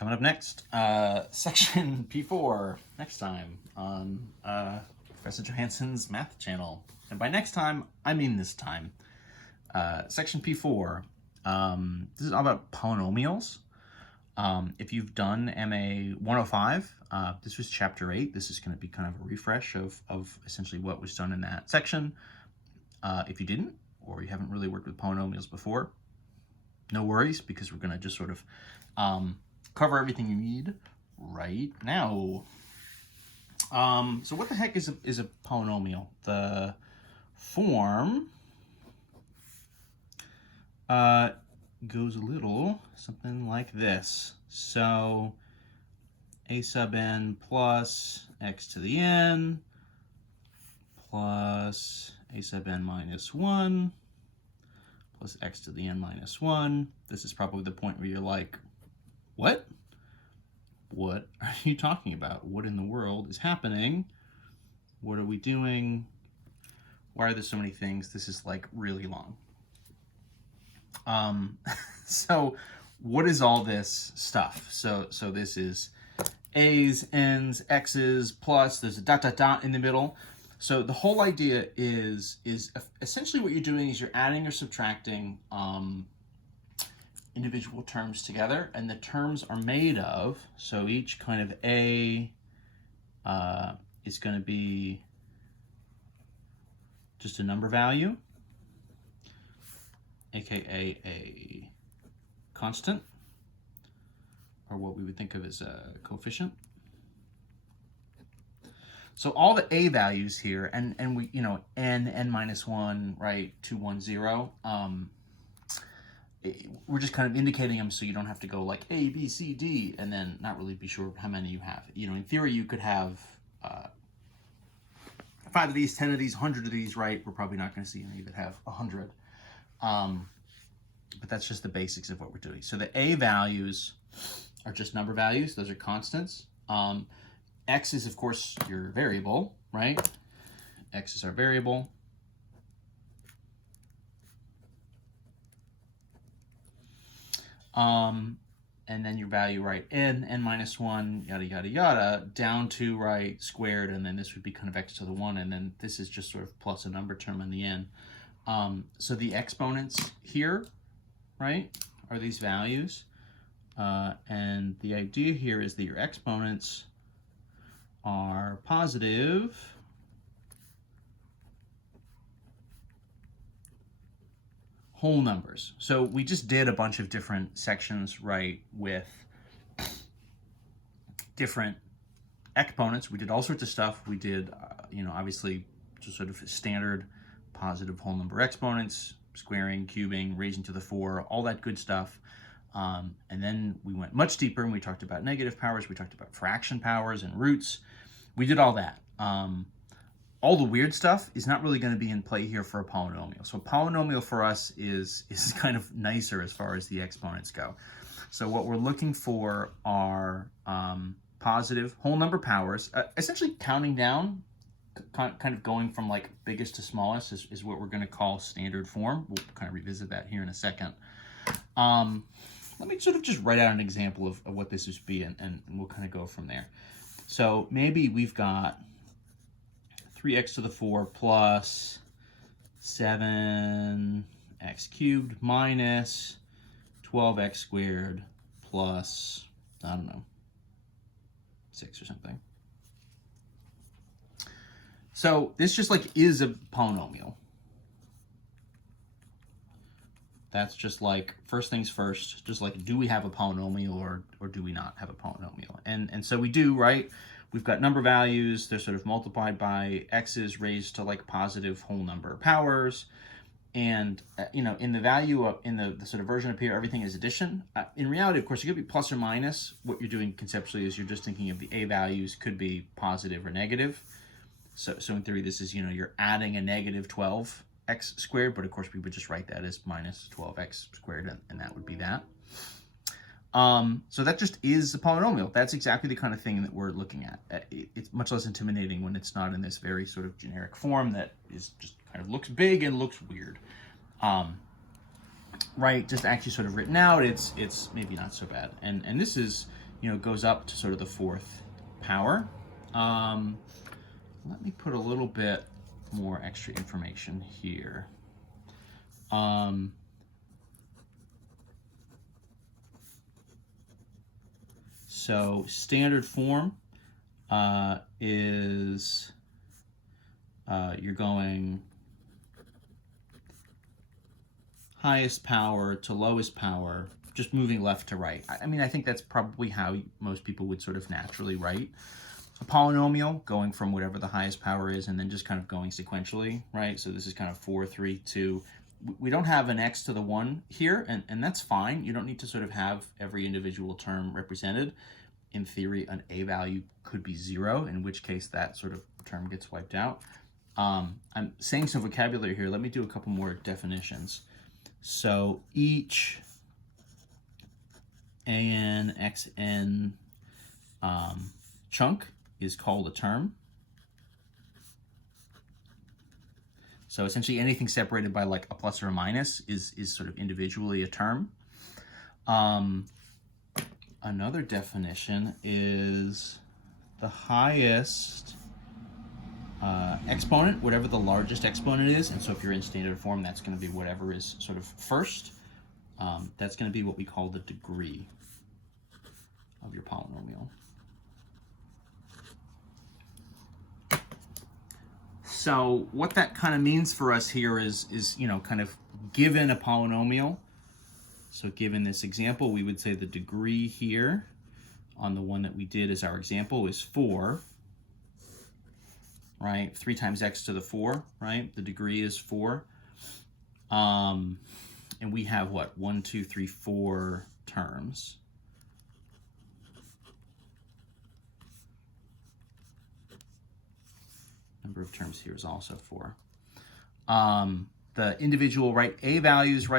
Coming up next, section P4, next time on Professor Johansson's math channel. And by next time, I mean this time. Section P4, this is all about polynomials. If you've done MA 105, this was chapter 8. This is going to be kind of a refresh of essentially what was done in that section. If you didn't, or you haven't really worked with polynomials before, no worries, because we're going to just sort of cover everything you need right now. So what the heck is a polynomial? The form goes a little something like this. So a sub n plus x to the n plus a sub n minus 1 plus x to the n minus 1. This is probably the point where you're like, what? What are you talking about? What in the world is happening? What are we doing? Why are there so many things? This is like really long. So what is all this stuff? So this is a's, n's, x's, plus there's a dot, dot, dot in the middle. So the whole idea is essentially what you're doing is you're adding or subtracting individual terms together, and the terms are made of, so each kind of a is going to be just a number value, aka a constant, or what we would think of as a coefficient. So all the a values here, and we, n minus 1, right, 2, 1, 0, we're just kind of indicating them so you don't have to go like A, B, C, D, and then not really be sure how many you have. In theory, you could have 5 of these, 10 of these, 100 of these, right? We're probably not going to see any that have 100. But that's just the basics of what we're doing. So the A values are just number values. Those are constants. X is, of course, your variable, right? X is our variable. And then your value, right, n minus 1, yada, yada, yada, down to, right, squared, and then this would be kind of x to the 1, and then this is just sort of plus a number term in the n. So the exponents here, right, are these values. And the idea here is that your exponents are positive whole numbers. So we just did a bunch of different sections, right, with different exponents. We did all sorts of stuff. We did, obviously, just sort of standard positive whole number exponents, squaring, cubing, raising to the 4, all that good stuff. And then we went much deeper and we talked about negative powers. We talked about fraction powers and roots. We did all that. All the weird stuff is not really going to be in play here for a polynomial. So a polynomial for us is kind of nicer as far as the exponents go. So what we're looking for are positive whole number powers, essentially counting down, kind of going from like biggest to smallest is what we're going to call standard form. We'll kind of revisit that here in a second. Let me sort of just write out an example of what this would be, and we'll kind of go from there. So maybe we've got 3x to the 4 plus 7x cubed minus 12x squared plus, I don't know, 6 or something. So this just like is a polynomial. That's just like, first things first, just like, do we have a polynomial or do we not have a polynomial? And so we do, right? We've got number values. They're sort of multiplied by x's raised to like positive whole number powers. And, in the value in the sort of version up here, everything is addition. In reality, of course, it could be plus or minus. What you're doing conceptually is you're just thinking of the a values could be positive or negative. So in theory, this is, you're adding a negative 12x squared, but of course we would just write that as minus 12x squared, and that would be that. So that just is a polynomial. That's exactly the kind of thing that we're looking at. It's much less intimidating when it's not in this very sort of generic form that is just kind of looks big and looks weird. Right, just actually sort of written out, it's maybe not so bad. And this is, goes up to sort of the fourth power. Let me put a little bit more extra information here. So standard form is you're going highest power to lowest power, just moving left to right. I mean, I think that's probably how most people would sort of naturally write a polynomial, going from whatever the highest power is and then just kind of going sequentially, right? So this is kind of 4, 3, 2. We don't have an x to the 1 here, and that's fine. You don't need to sort of have every individual term represented. In theory, an a value could be 0, in which case that sort of term gets wiped out. I'm saying some vocabulary here. Let me do a couple more definitions. So each an xn chunk is called a term. So essentially anything separated by like a plus or a minus is sort of individually a term. Another definition is the highest exponent, whatever the largest exponent is. And so if you're in standard form, that's going to be whatever is sort of first. That's going to be what we call the degree of your polynomial. So what that kind of means for us here is kind of given a polynomial. So given this example, we would say the degree here on the one that we did as our example is 4, right? 3 times x to the 4, right? The degree is 4. And we have what? 1, 2, 3, 4 terms. Number of terms here is also 4. The individual a values, right?